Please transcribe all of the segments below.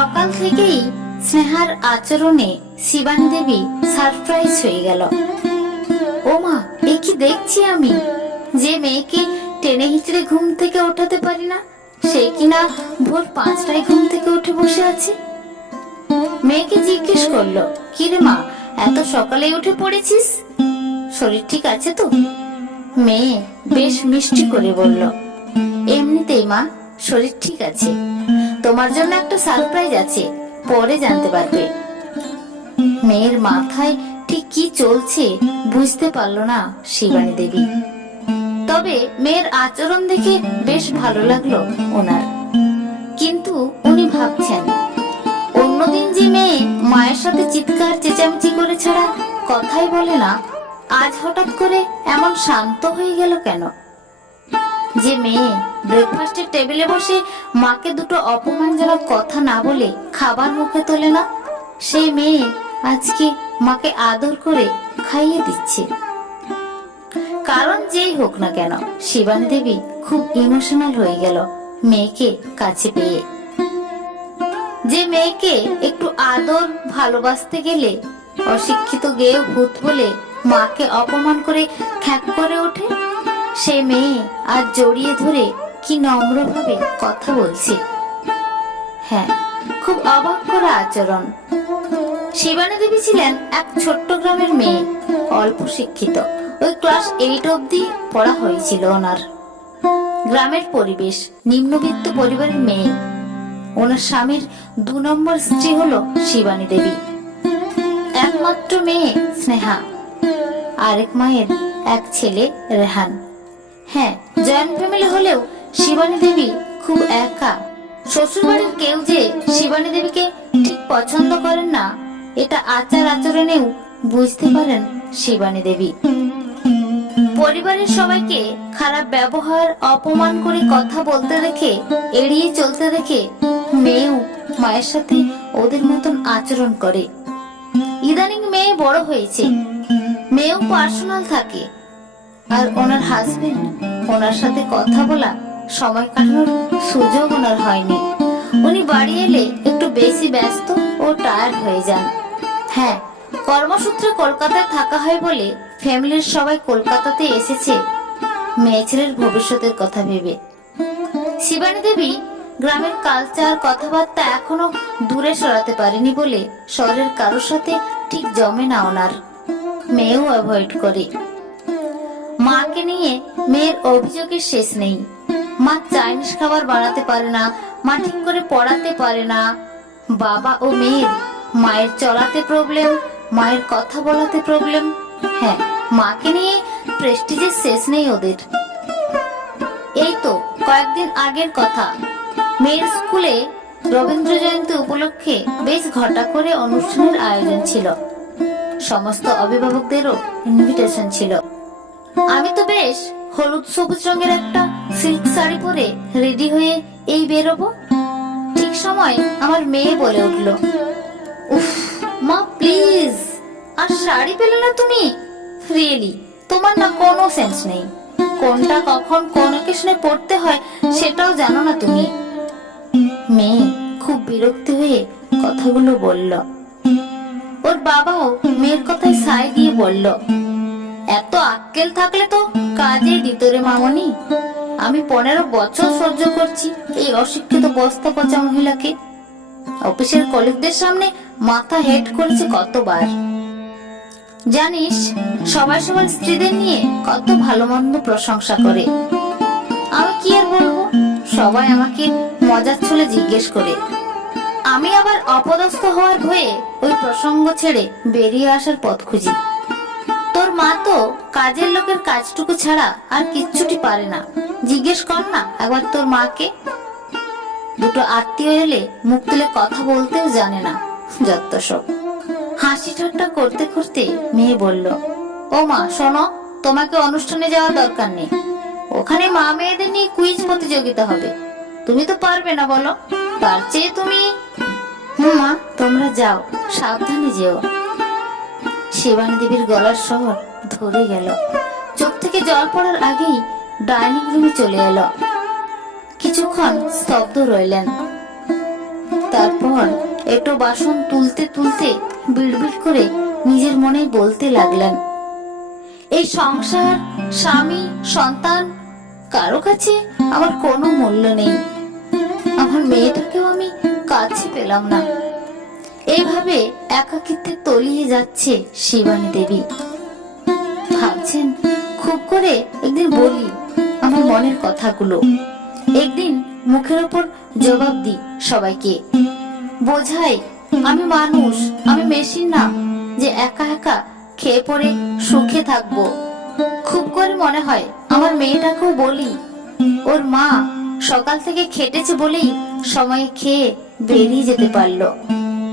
সকাল থেকেই স্নেহার আচরণে শিবানী দেবী সারপ্রাইজ হয়ে গেল। ও মা, এ কি দেখছি আমি! যে মেয়েকে টেনে হিচড়ে ঘুম থেকে ওঠাতে পারি না, সে কিনা ভোর 5টায় ঘুম থেকে উঠে বসে আছে। মেয়েকে জিজ্ঞেস করলো, কিরে মা, এত সকালে উঠে পড়েছিস, শরীর ঠিক আছে তো? মেয়ে বেশ মিষ্টি করে বলল, এমনিতেই মা, শরীর ঠিক আছে। তোমার জন্য একটা সারপ্রাইজ আছে, পরে জানতে পারবে। মেয়ের মাথায় ঠিক কি চলছে বুঝতে পারলো না শিবানী দেবী। তবে মেয়ের আচরণ দেখে বেশ ভালো লাগলো ওনার। কিন্তু উনি ভাবছেন, অন্যদিন যে মেয়ে মায়ের সাথে চিৎকার চেঁচামেচি করে ছাড়া কথাই বলে না, আজ হঠাৎ করে এমন শান্ত হয়ে গেল কেন? যে মেয়ে ব্রেকফাস্টের টেবিলে বসে মাকে দুটো অপমানজনক কথা না বলে খাবার মুখে তোলে না, সেই মেয়ে আজকে মাকে আদর করে খাইয়ে দিচ্ছে। কারণ যেই হোক না কেন, শিবানী দেবী খুব ইমোশনাল হয়ে গেল মেয়েকে কাছে পেয়ে। যে মেয়েকে একটু আদর ভালোবাসতে গেলে অশিক্ষিত গেয়ে ভূত বলে মাকে অপমান করে খ্যাক করে ওঠে, সে মেয়ে আজ জড়িয়ে ধরে কি নম্রভাবে কথা বলছে। হ্যাঁ, খুব অবাক করা আচরণ। শিবানী দেবী ছিলেন এক ছোট্ট গ্রামের মেয়ে, অল্প শিক্ষিত। ওই ক্লাস 8 অবধি পড়া হয়েছিল ওনার। গ্রামের পরিবেশ, নিম্নবিত্ত পরিবারের মেয়ে। ওনার স্বামীর 2 নম্বর স্ত্রী হলো শিবানী দেবী। একমাত্র মেয়ে স্নেহা, আরেক মায়ের এক ছেলে রেহান। হ্যাঁ, জয়েন্ট ফ্যামিলি হলেও শিবানী দেবী খুব একা। শ্বশুর বাড়ির কেউ যে শিবানী দেবীকে ঠিক পছন্দ করেন না, এটা আচার আচরণেও বুঝতে পারেন শিবানী দেবী। পরিবারের সবাইকে খারাপ ব্যবহার, অপমান করে কথা বলতে দেখে, এড়িয়ে চলতে দেখে মেয়েও মায়ের সাথে ওদের মতন আচরণ করে। ইদানিং মেয়ে বড় হয়েছে, মেয়েও পার্সোনাল থাকে, আর ওনার হাজবেন্ড ওনার সাথে কথা বলা, সময় কাটানোর সুযোগ ওনার হয়নি। উনি বাড়ি এলে একটু বেশি ব্যস্ত ও টায়ার্ড হয়ে যান। হ্যাঁ, কর্মসূত্রে কলকাতায় থাকা হয় বলে ফ্যামিলির সবাই কলকাতাতে এসেছে মেয়ে ছেলের ভবিষ্যতের কথা ভেবে। শিবানী দেবী গ্রামের কালচার, কথাবার্তা এখনো দূরে সরাতে পারেনি বলে শহরের কারোর সাথে ঠিক জমে না ওনার। মেয়েও অ্যাভয়েড করে। মাকে নিয়ে মেয়ের অভিযোগের শেষ নেই। মা চাইনিজ খাবার বানাতে পারে না, মা ঠিক করে পড়াতে পারে না। বাবা ও মেয়ের, মায়ের চলাতে প্রবলেম, মায়ের কথা বলাতে প্রবলেম। হ্যাঁ, মাকে নিয়ে প্রেস্টিজের শেষ নেই ওদের। এই তো কয়েকদিন আগের কথা, মেয়ের স্কুলে রবীন্দ্র জয়ন্তী উপলক্ষে বেশ ঘটা করে অনুষ্ঠানের আয়োজন ছিল। সমস্ত অভিভাবকদেরও ইনভিটেশন ছিল। আমি তো বেশ হলুদ সবুজ রঙের একটা সিল্ক শাড়ি পরে রেডি হয়ে এই বেরোবো। ঠিক সময় আমার মেয়ে বলে উঠলো, উফ মা প্লিজ, আর শাড়ি পেলে না তুমি? রিয়েলি তোমার না কোনো সেন্স নেই। কোনটা কখন কোন অকেশনে পড়তে হয় সেটাও জানো না তুমি। মেয়ে খুব বিরক্তি হয়ে কথাগুলো বলল। ওর বাবাও মেয়ের কথায় সায় দিয়ে বলল, এত আক্কেল থাকলে তো কাজেই দিত রে মামনি। আমি 15 বছর সহ্য করছি এই অশিক্ষিত বস্তা পচা মহিলাকে। অফিসের কলিগদের সামনে মাথা হেড করেছে কতবার। জানিস, সবাই সবার স্ত্রীদের নিয়ে কত ভালো মন্দ প্রশংসা করে। আমি কি আর বলবো, সবাই আমাকে মজার ছলে জিজ্ঞেস করে। আমি আবার অপদস্থ হওয়ার ভয়ে ওই প্রসঙ্গ ছেড়ে বেরিয়ে আসার পথ খুঁজি। তোর মা তো কাজের লোকের কাজটুকু ছাড়া আর কিচ্ছুটি পারে না। জিজ্ঞেস কর না একবার তোর মাকে। দুটো আত্মীয় এলে মুখ তুলে কথা বলতেও জানে না, যত সব। হাসি ঠাট্টা করতে করতে মেয়ে বলল, ও মা শোনো, তোমাকে অনুষ্ঠানে যাওয়ার দরকার নেই। ওখানে মা মেয়েদের নিয়ে কুইজ প্রতিযোগিতা হবে, তুমি তো পারবে না বলো। তার চেয়ে তুমি। মা তোমরা যাও, সাবধানে যেও। শিবানী দেবীর গলার স্বর ধরে গেল। চোখ থেকে জল পড়ার আগেই ডাইনিং রুমে চলে এলো। কিছুক্ষণ স্তব্ধ রইলেন। তারপর একটু বাসন তুলতে তুলতে বিড়বিড় করে নিজের মনেই বলতে লাগলেন, এই সংসার, স্বামী, সন্তান, কারো কাছে আমার কোনো মূল্য নেই। আমার মেয়েটাকেও আমি কাছে পেলাম না। এইভাবে একাকিত্বে তলিয়ে যাচ্ছে শিবানী দেবী। ভাবছেন খুব করে একদিন বলি আমার মনের কথাগুলো, একদিন মুখের ওপর জবাব দিই সবাইকে, বোঝাই আমি মানুষ, আমি মেশিন না যে একা একা খেয়ে পড়ে সুখে থাকবো। খুব করে মনে হয় আমার মেয়েটাকেও বলি, ওর মা সকাল থেকে খেটেছে বলেই সময়ে খেয়ে বেরিয়ে যেতে পারলো।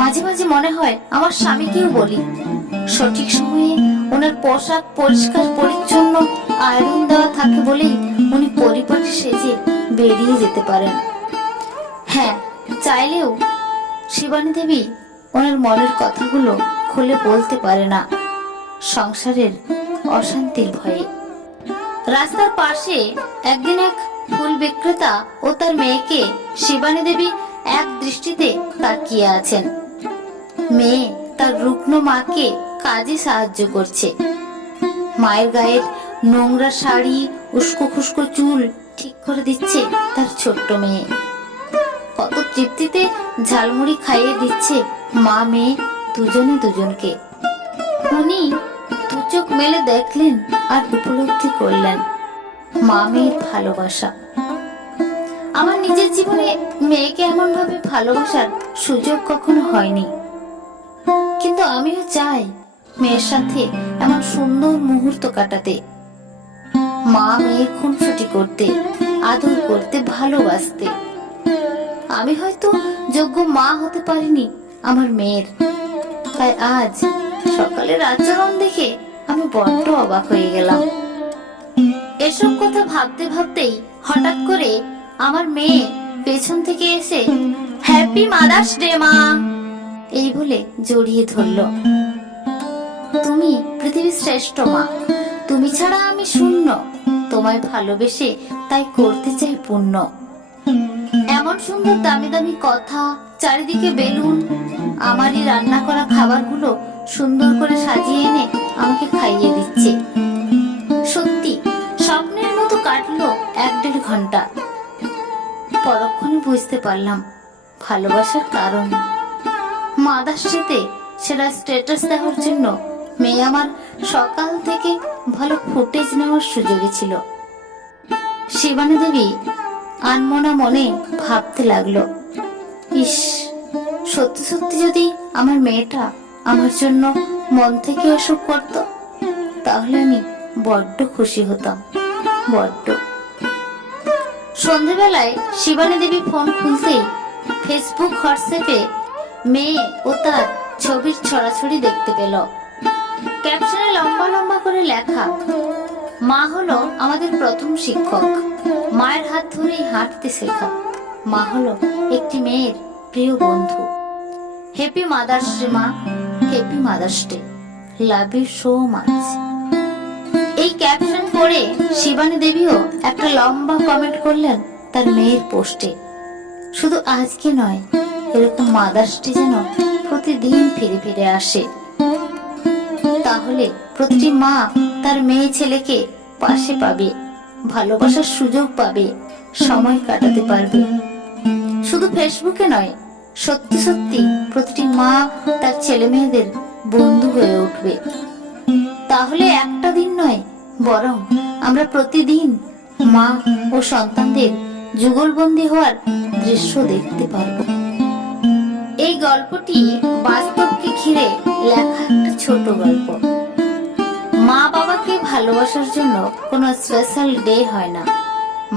মাঝে মাঝে মনে হয় আমার স্বামীকেও বলি, সঠিক সময়ে ওনার পোশাক পরিষ্কার পরিচ্ছন্ন আয়রন দেওয়া থাকে বলেই উনি পরিপাটি সেজে বেরিয়ে যেতে পারেন। হ্যাঁ, চাইলেও শিবানী দেবী ওনার মনের কথাগুলো খুলে বলতে পারে না, সংসারের অশান্তির ভয়ে। রাস্তার পাশে একদিন এক ফুল বিক্রেতা ও তার মেয়েকে শিবানী দেবী এক দৃষ্টিতে তাকিয়ে আছেন। মেয়ে তার রুগ্ন মাকে কাজে সাহায্য করছে। মায়ের গায়ের নোংরা শাড়ি, উস্কো খুস্কো চুল ঠিক করে দিচ্ছে তার ছোট্ট মেয়ে। কত তৃপ্তিতে ঝালমুড়ি খাইয়ে দিচ্ছে মা মেয়ে দুজনে দুজনকে। উনি দু চোখ মেলে দেখলেন আর উপলব্ধি করলেন মা মেয়ের ভালোবাসা। আমার নিজের জীবনে মেয়েকে এমন ভাবে ভালোবাসার সুযোগ কখনো হয়নি, কিন্তু আমিও চাই মেয়ের সাথে এমন সুন্দর মুহূর্ত কাটাতে, মা মেয়ে খুনসুটি করতে, আদর করতে, ভালোবাসতে। আমি হয়তো যোগ্য মা হতে পারিনি আমার মেয়ের, তাই আজ সকালের আচরণ দেখে আমি বড্ড অবাক হয়ে গেলাম। এসব কথা ভাবতে ভাবতেই হঠাৎ করে আমার মেয়ে পেছন থেকে এসে হ্যাপি মাদার্স ডে মা এই বলে জড়িয়ে ধরল। তুমি পৃথিবীর শ্রেষ্ঠ মা, তুমি ছাড়া আমি শূন্য, তোমায় ভালোবেসে তাই করতে চাই পূর্ণ। এমন সুন্দর দামি দামি কথা, চারিদিকে বেলুন, আমারই রান্না করা খাবারগুলো সুন্দর করে সাজিয়ে এনে আমাকে খাইয়ে দিচ্ছে। সত্যি স্বপ্নের মতো কাটলো 1-1.5 ঘন্টা। পরক্ষণে বুঝতে পারলাম ভালোবাসার কারণ। মাদার্স ডেতে সেটা স্ট্যাটাস দেওয়ার জন্য মেয়ে আমার সকাল থেকে ভালো ফুটেজ নেওয়ার সুযোগে ছিল। শিবানী দেবী আনমনা মনে ভাবতে লাগলো, ইস, সত্যি সত্যি যদি আমার মেয়েটা আমার জন্য মন থেকে এসব করত, তাহলে আমি বড্ড খুশি হতাম, বড্ড। সন্ধেবেলায় শিবানী দেবী ফোন খুলতেই ফেসবুক, হোয়াটসঅ্যাপে মেয়ে ও তার ছবির ছড়াছড়ি দেখতে পেল। ক্যাপশনে লম্বা লম্বা করে লেখা, মা হলো আমাদের প্রথম শিক্ষক, মায়ের হাত ধরেই হাঁটতে শেখা, মা হলো একটি মেয়ের প্রিয় বন্ধু। হ্যাপি মাদার্স ডে মা, happy mother's day, love you so much. এই ক্যাপশন পড়ে শিবানী দেবীও একটা লম্বা কমেন্ট করলেন তার মেয়ের পোস্টে। শুধু আজকে নয়, এরকম মাদার্স ডে যেন প্রতিদিন ফিরে ফিরে আসে, তাহলে প্রতিটি মা তার মেয়ে ছেলেকে পাশে পাবে, ভালোবাসার সুযোগ পাবে, সময় কাটাতে পারবে। শুধু ফেসবুকে নয়, সত্যি সত্যি প্রতিটি মা তার ছেলে মেয়েদের বন্ধু হয়ে উঠবে। তাহলে একটা দিন নয়, বরং আমরা প্রতিদিন মা ও সন্তানদের যুগলবন্দী হওয়ার দৃশ্য দেখতে পারবো। এই গল্পটি বাস্তবকে ঘিরে লেখা একটা ছোট গল্প। মা বাবাকে ভালোবাসার জন্য কোনো স্পেশাল ডে হয় না।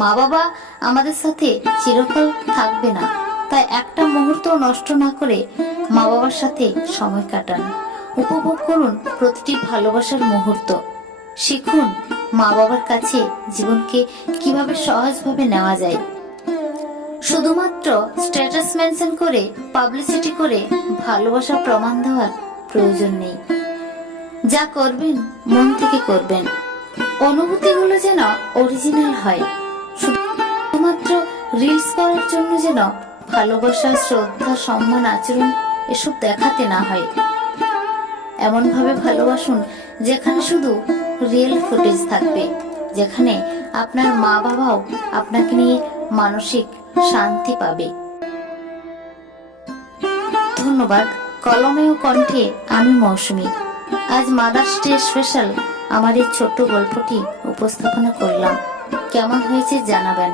মা বাবা আমাদের সাথে চিরকাল থাকবে না, তাই একটা মুহূর্ত নষ্ট না করে মা বাবার সাথে সময় কাটান, উপভোগ করুন প্রতিটি ভালোবাসার মুহূর্ত। শিখুন মা বাবার কাছে জীবনকে কিভাবে সহজভাবে নেওয়া যায়। শুধুমাত্র স্ট্যাটাস মেনশন করে, পাবলিসিটি করে ভালোবাসা প্রমাণ দেওয়ার প্রয়োজন নেই। যা করবেন মন থেকে করবেন, অনুভূতিগুলো যেন অরিজিনাল হয়। শুধুমাত্র রিলস করার জন্য যেন ভালোবাসা, শ্রদ্ধা, সম্মান, আচরণ এসব দেখাতে না হয়। এমন ভাবে ভালোবাসুন যেখানে শুধু রিয়েল ফুটেজ থাকবে, যেখানে আপনার মা বাবাও আপনাকে নিয়ে মানসিক শান্তি পাবে। ধন্যবাদ। কলমে ও কণ্ঠে আমি মৌসুমী। আজ মাদার্স ডে স্পেশাল আমার এই ছোট্ট গল্পটি উপস্থাপনা করলাম। কেমন হয়েছে জানাবেন।